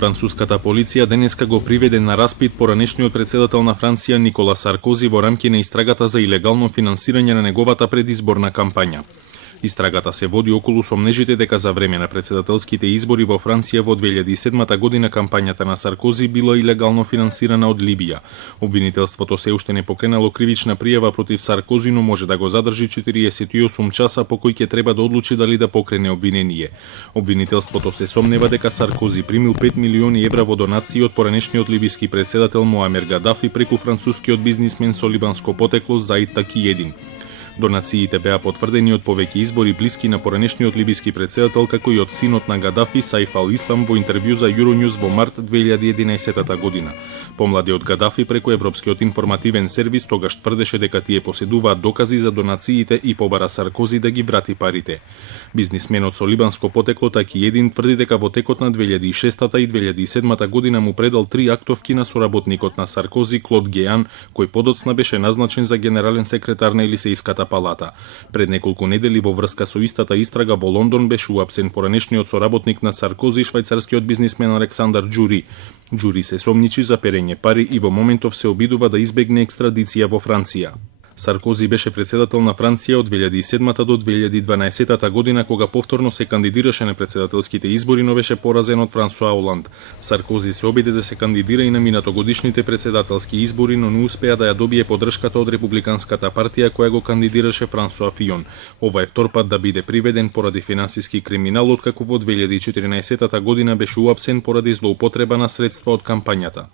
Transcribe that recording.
Француската полиција денеска го приведе на распит поранешниот председател на Франција Никола Саркози во рамки на истрагата за илегално финансирање на неговата предизборна кампања. Истрагата се води околу сомнежите дека за време на председателските избори во Франција во 2007 година кампањата на Саркози била илегално финансирана од Либија. Обвинителството се уште не покренало кривична пријава против Саркози, но може да го задржи 48 часа по кој ќе треба да одлучи дали да покрене обвинение. Обвинителството се сомнева дека Саркози примил 5 милиони евра во донации од поранешниот либиски председател Моамер Гадафи преку францускиот бизнисмен со либанско потекло Заид Такиедин. Донациите беа потврдени од повеќе избори блиски на поранешниот либиски председател, како и од синот на Гадафи, Саиф ал-Ислам, во интервју за Euronews во март 2011 година. Помладиот Гадафи преку Европскиот информативен сервис тогаш тврдеше дека тие поседуваат докази за донациите и побара Саркози да ги врати парите. Бизнисменот со либанско потекло Такиедин тврди дека во текот на 2006 и 2007 година му предал 3 актовки на соработникот на Саркози, Клод Геан, кој подоцна беше назначен за генерален секретар на Елисејската палата. Пред неколку недели во врска со истата истрага во Лондон беше уапсен поранешниот соработник на Саркози, швајцарскиот бизнисмен Александар Джури. Джури се сомничи за перење пари и во моментов се обидува да избегне екстрадиција во Франција. Саркози беше председател на Франција од 2007 до 2012 година, кога повторно се кандидираше на председателските избори, но беше поразен од Франсуа Оланд. Саркози се обиде да се кандидира и на минатогодишните председателски избори, но не успеа да ја добие поддршката од Републиканската партија која го кандидираше Франсуа Фион. Ова е втор пат да биде приведен поради финансиски криминал, откако во 2014 година беше уапсен поради злоупотреба на средства од кампањата.